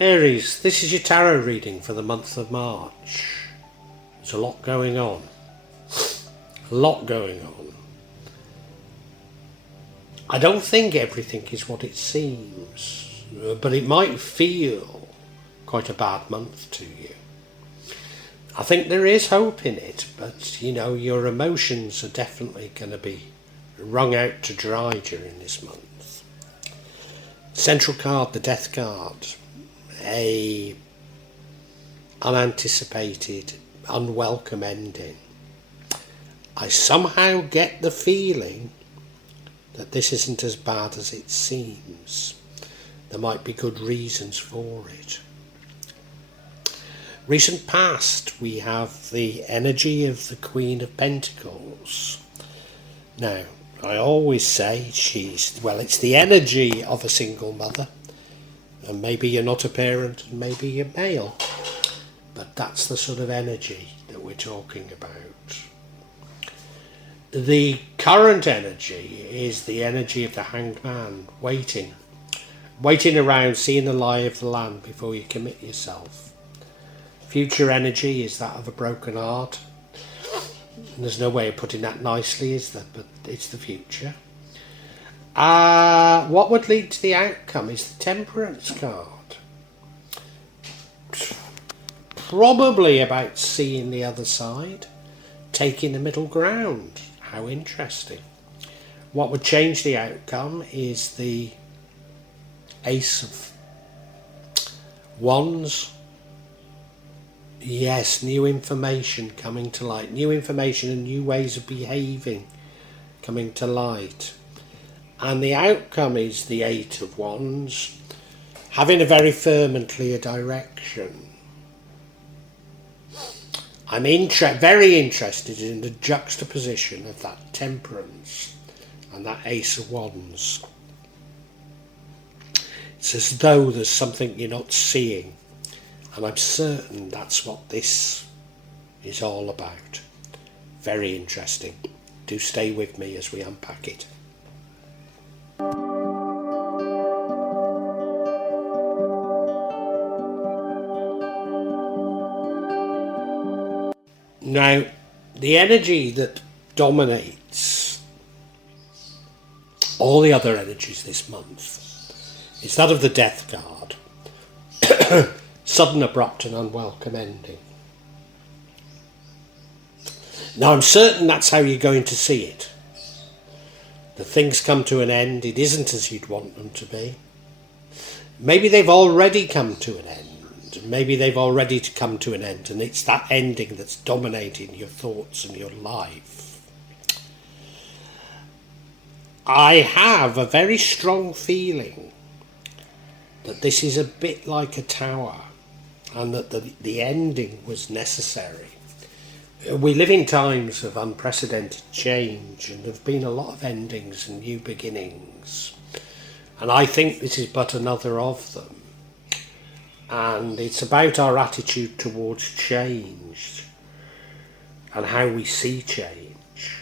Aries, this is your tarot reading for the month of March. There's a lot going on. A lot going on. I don't think everything is what it seems, but it might feel quite a bad month to you. I think there is hope in it, but you know, your emotions are definitely going to be wrung out to dry during this month. Central card, the Death card. A unanticipated, unwelcome ending. I somehow get the feeling that this isn't as bad as it seems. There might be good reasons for it. Recent past, we have the energy of the Queen of Pentacles. Now, I always say it's the energy of a single mother. And maybe you're not a parent, and maybe you're male. But that's the sort of energy that we're talking about. The current energy is the energy of the Hanged Man, waiting around, seeing the lie of the land before you commit yourself. Future energy is that of a broken heart. And there's no way of putting that nicely, is there? But it's the future. What would lead to the outcome is the Temperance card. Probably about seeing the other side, taking the middle ground. How interesting. What would change the outcome is the Ace of Wands. Yes, new information coming to light. New information and new ways of behaving coming to light. And the outcome is the Eight of Wands, having a very firm and clear direction. I'm very interested in the juxtaposition of that Temperance and that Ace of Wands. It's as though there's something you're not seeing, and I'm certain that's what this is all about. Very interesting. Do stay with me as we unpack it. Now, the energy that dominates all the other energies this month is that of the Death card. Sudden, abrupt and unwelcome ending. Now, I'm certain that's how you're going to see it. The things come to an end, it isn't as you'd want them to be. Maybe they've already come to an end. Maybe they've already come to an end, and it's that ending that's dominating your thoughts and your life. I have a very strong feeling that this is a bit like a tower, and that the ending was necessary. We live in times of unprecedented change, and there have been a lot of endings and new beginnings. And I think this is but another of them. And it's about our attitude towards change and how we see change.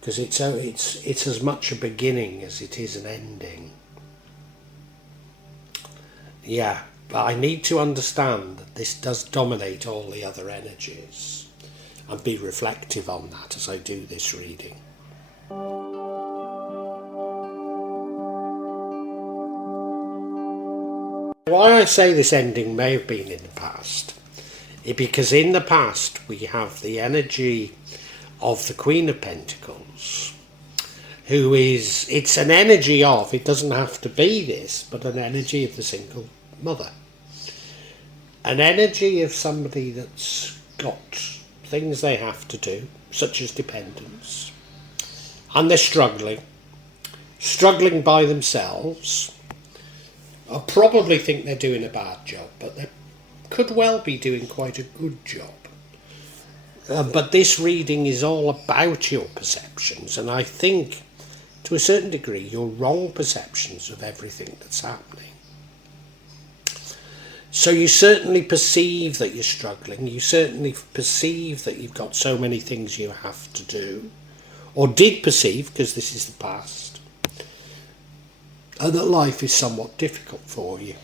Because it's as much a beginning as it is an ending. Yeah, but I need to understand that this does dominate all the other energies, and be reflective on that as I do this reading. Why I say this ending may have been in the past is because in the past we have the energy of the Queen of Pentacles, who is, it's an energy of, it doesn't have to be this, but an energy of the single mother. An energy of somebody that's got things they have to do, such as dependence, and they're struggling by themselves. I probably think they're doing a bad job, but they could well be doing quite a good job. But this reading is all about your perceptions, and I think, to a certain degree, your wrong perceptions of everything that's happening. So you certainly perceive that you're struggling, you certainly perceive that you've got so many things you have to do, or did perceive, because this is the past, and that life is somewhat difficult for you.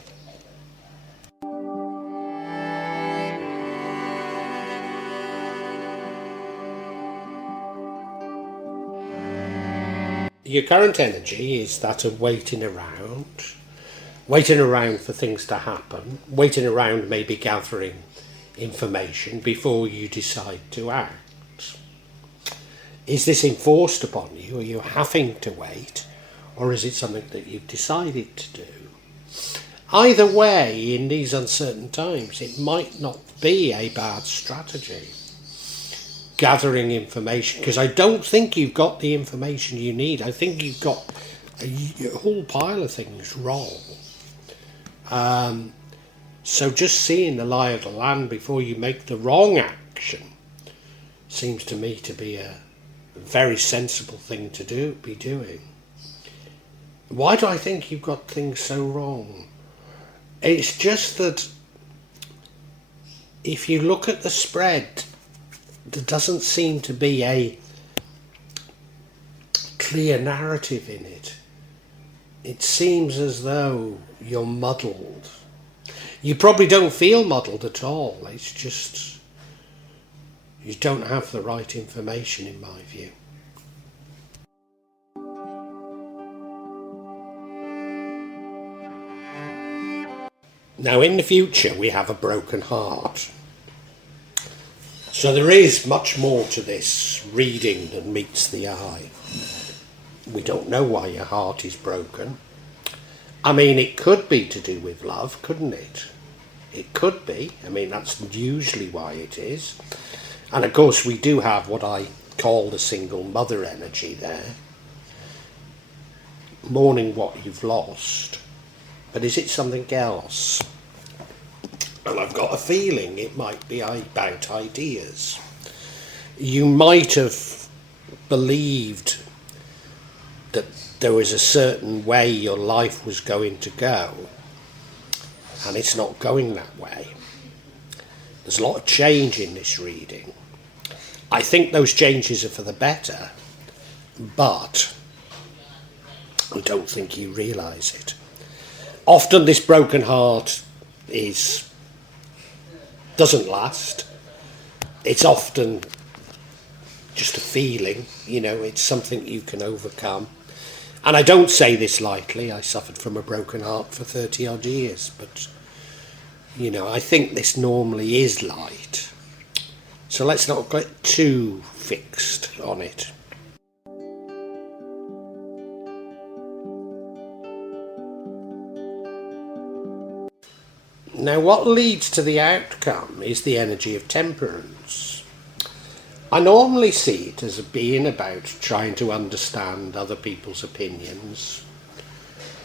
Your current energy is that of waiting around for things to happen, waiting around, maybe gathering information before you decide to act. Is this enforced upon you? Are you having to wait? Or is it something that you've decided to do? Either way, in these uncertain times, it might not be a bad strategy. Gathering information, because I don't think you've got the information you need. I think you've got a whole pile of things wrong. So just seeing the lie of the land before you make the wrong action seems to me to be a very sensible thing to be doing. Why do I think you've got things so wrong? It's just that if you look at the spread, there doesn't seem to be a clear narrative in it. It seems as though you're muddled. You probably don't feel muddled at all. It's just you don't have the right information, in my view. Now, in the future, we have a broken heart. So there is much more to this reading than meets the eye. We don't know why your heart is broken. I mean, it could be to do with love, couldn't it? It could be. I mean, that's usually why it is. And of course, we do have what I call the single mother energy there. Mourning what you've lost. But is it something else? And I've got a feeling it might be about ideas. You might have believed that there was a certain way your life was going to go, and it's not going that way. There's a lot of change in this reading. I think those changes are for the better, but I don't think you realise it. Often this broken heart doesn't last. It's often just a feeling, it's something you can overcome. And I don't say this lightly. I suffered from a broken heart for 30 odd years, but I think this normally is light. So let's not get too fixed on it. Now, what leads to the outcome is the energy of temperance. I normally see it as being about trying to understand other people's opinions,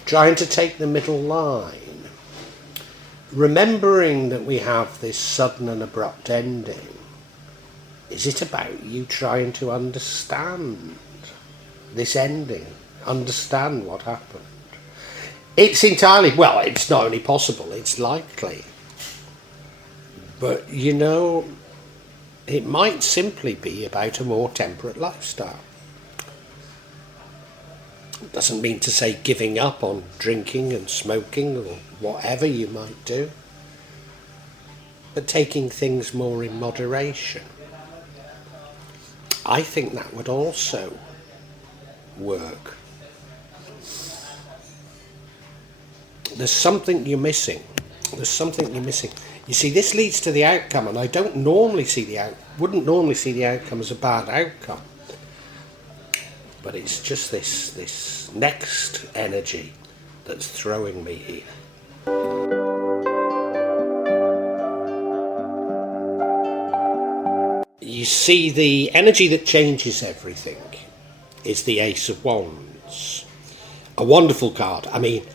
trying to take the middle line, remembering that we have this sudden and abrupt ending. Is it about you trying to understand this ending, understand what happened? It's entirely, well, it's not only possible, it's likely. But, it might simply be about a more temperate lifestyle. It doesn't mean to say giving up on drinking and smoking or whatever you might do, but taking things more in moderation. I think that would also work. There's something you're missing. You see, this leads to the outcome, and I wouldn't normally see the outcome as a bad outcome. But it's just this next energy that's throwing me here. You see, the energy that changes everything is the Ace of Wands. A wonderful card. I mean,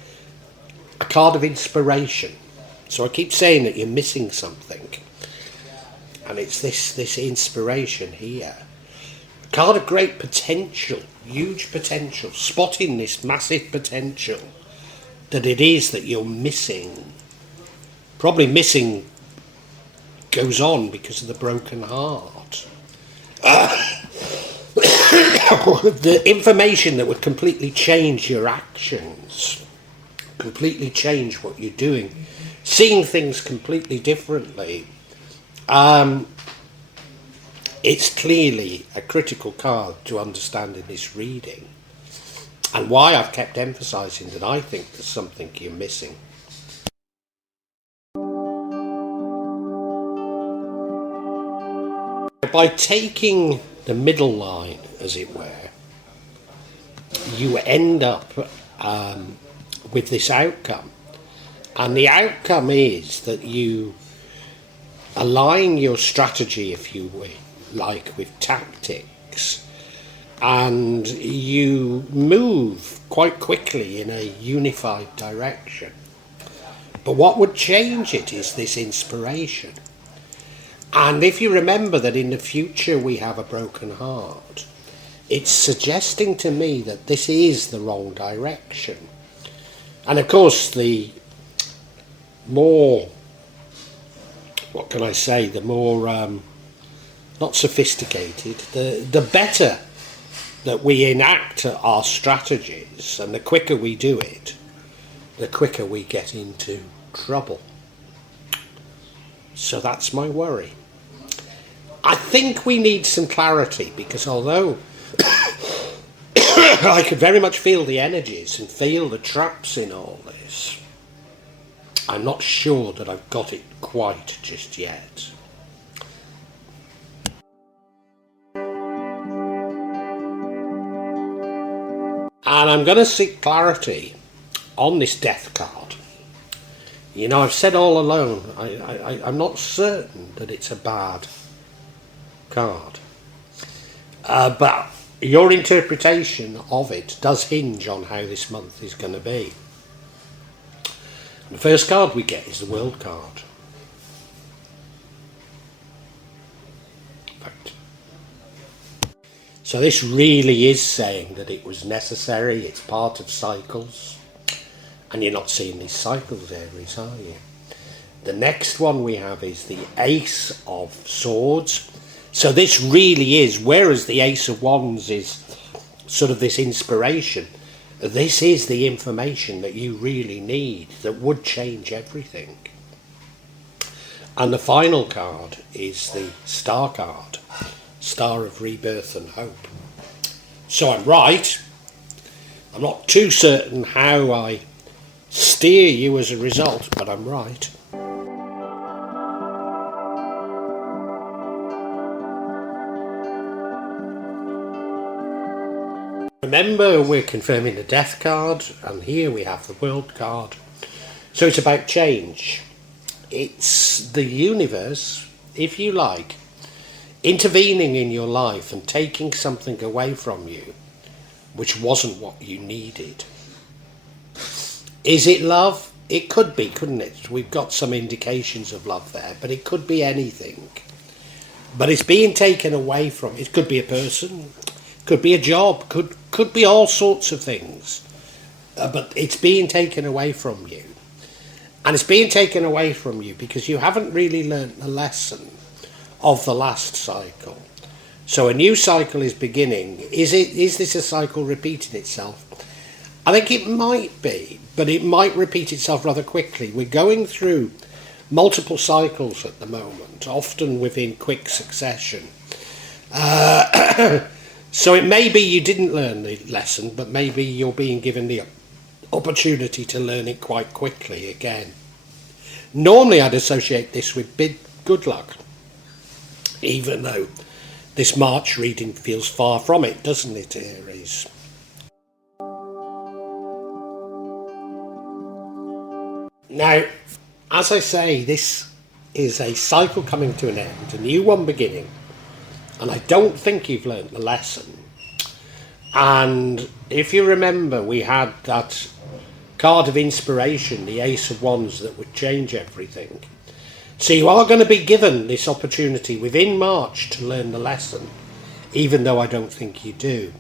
a card of inspiration. So I keep saying that you're missing something, and it's this inspiration here. A card of great potential, huge potential, spotting this massive potential that it is that you're missing. Probably missing goes on because of the broken heart. The information that would completely change your actions, completely change what you're doing, seeing things completely differently. It's clearly a critical card to understand in this reading. and why I've kept emphasising that I think there's something you're missing. By taking the middle line, as it were, you end up with this outcome. And the outcome is that you align your strategy, if you like, with tactics, and you move quite quickly in a unified direction. But what would change it is this inspiration. And if you remember that in the future we have a broken heart, it's suggesting to me that this is the wrong direction. And of course, the more, what can I say, the more not sophisticated, the better that we enact our strategies, and the quicker we do it, the quicker we get into trouble. So that's my worry. I think we need some clarity, because although I could very much feel the energies and feel the traps in all this, I'm not sure that I've got it quite just yet. And I'm going to seek clarity on this death card. You know, I've said all along, I'm not certain that it's a bad card. But your interpretation of it does hinge on how this month is going to be. The first card we get is the World card. So this really is saying that it was necessary, it's part of cycles. And you're not seeing these cycles, Aries, are you? The next one we have is the Ace of Swords. So this really is, whereas the Ace of Wands is sort of this inspiration, this is the information that you really need that would change everything. And the final card is the Star card, Star of Rebirth and Hope. So I'm right. I'm not too certain how I steer you as a result, but I'm right. Remember, we're confirming the Death card, and here we have the World card. So it's about change. It's the universe, if you like, intervening in your life and taking something away from you which wasn't what you needed. Is it love? It could be, couldn't it? We've got some indications of love there, but it could be anything. But it's being taken away from. It could be a person, could be a job, could be all sorts of things. But it's being taken away from you. And it's being taken away from you because you haven't really learnt the lesson of the last cycle. So a new cycle is beginning. Is this a cycle repeating itself? I think it might be, but it might repeat itself rather quickly. We're going through multiple cycles at the moment, often within quick succession. So it may be you didn't learn the lesson, but maybe you're being given the opportunity to learn it quite quickly again. Normally I'd associate this with big good luck, even though this March reading feels far from it, doesn't it, Aries? Now, as I say, this is a cycle coming to an end, a new one beginning, and I don't think you've learnt the lesson. And if you remember, we had that card of inspiration, the Ace of Wands, that would change everything. So you are going to be given this opportunity within March to learn the lesson, even though I don't think you do.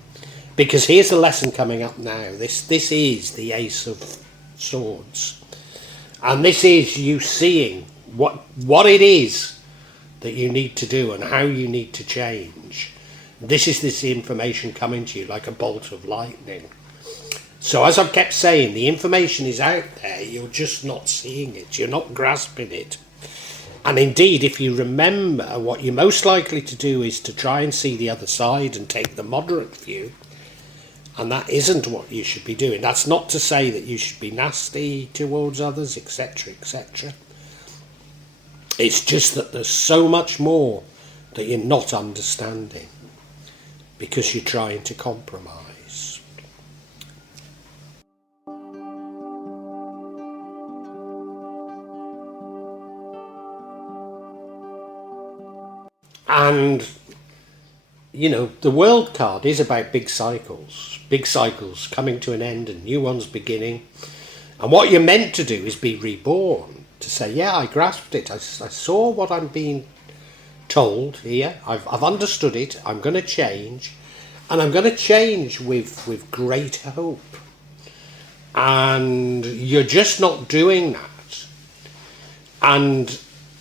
Because here's the lesson coming up now. This is the Ace of Swords. And this is you seeing what it is that you need to do and how you need to change. This is this information coming to you like a bolt of lightning. So as I've kept saying, the information is out there, you're just not seeing it, you're not grasping it. And indeed, if you remember, what you're most likely to do is to try and see the other side and take the moderate view. And that isn't what you should be doing. That's not to say that you should be nasty towards others, etc., etc. It's just that there's so much more that you're not understanding because you're trying to compromise. And, you know, the world card is about big cycles coming to an end and new ones beginning. And what you're meant to do is be reborn, to say, yeah, I grasped it. I saw what I'm being told here. I've understood it. I'm going to change. And I'm going to change with great hope. And you're just not doing that. And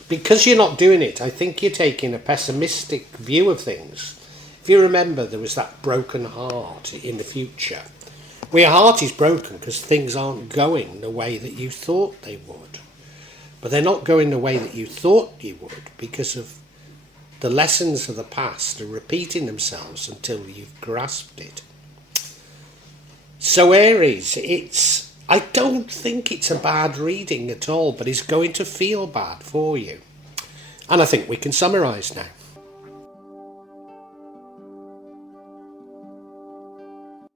because you're not doing it, I think you're taking a pessimistic view of things. If you remember, there was that broken heart in the future. Well, your heart is broken because things aren't going the way that you thought they would. But they're not going the way that you thought you would because of the lessons of the past are repeating themselves until you've grasped it. So Aries, I don't think it's a bad reading at all, but it's going to feel bad for you. And I think we can summarise now.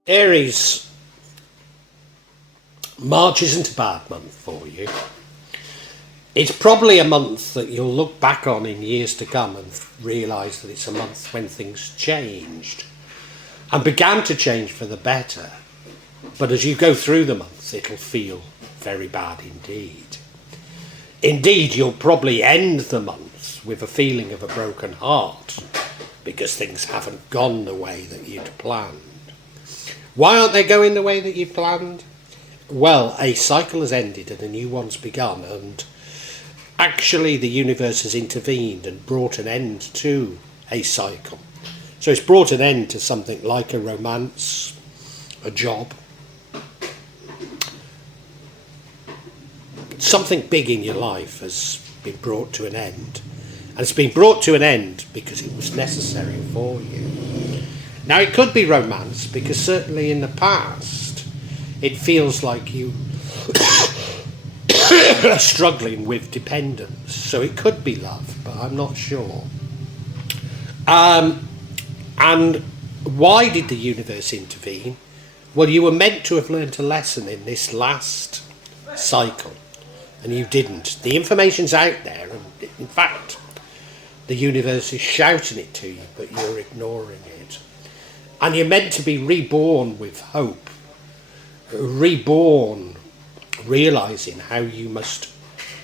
Aries, March isn't a bad month for you. It's probably a month that you'll look back on in years to come and realise that it's a month when things changed and began to change for the better. But as you go through the month, it'll feel very bad indeed. Indeed, you'll probably end the month with a feeling of a broken heart because things haven't gone the way that you'd planned. Why aren't they going the way that you planned? Well, a cycle has ended and a new one's begun, and actually the universe has intervened and brought an end to a cycle. So it's brought an end to something like a romance, a job, something big in your life has been brought to an end. And it's been brought to an end because it was necessary for you. Now, it could be romance, because certainly in the past, it feels like you are struggling with dependence. So it could be love, but I'm not sure. And why did the universe intervene? Well, you were meant to have learnt a lesson in this last cycle, and you didn't. The information's out there, and in fact, the universe is shouting it to you, but you're ignoring it. And you're meant to be reborn with hope, reborn realising how you must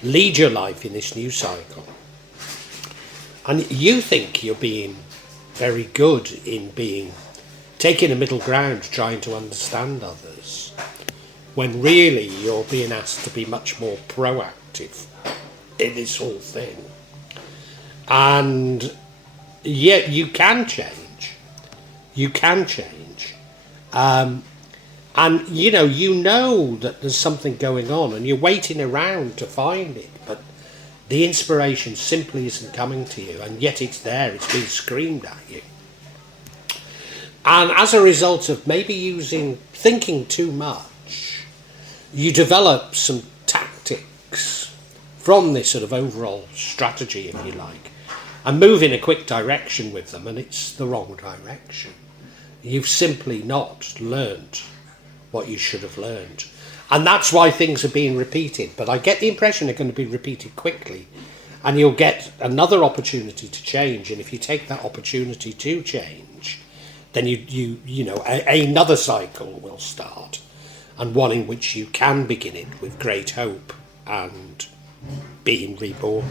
lead your life in this new cycle. And you think you're being very good in taking a middle ground, trying to understand others, when really you're being asked to be much more proactive in this whole thing. And yet you can change. You can change. And you know that there's something going on and you're waiting around to find it, but the inspiration simply isn't coming to you, and yet it's there, it's being screamed at you. And as a result of maybe thinking too much, you develop some tactics from this sort of overall strategy, if you like, and move in a quick direction with them, and it's the wrong direction. You've simply not learnt what you should have learned. And that's why things are being repeated. But I get the impression they're going to be repeated quickly, and you'll get another opportunity to change. And if you take that opportunity to change, then another cycle will start, and one in which you can begin it with great hope and being reborn.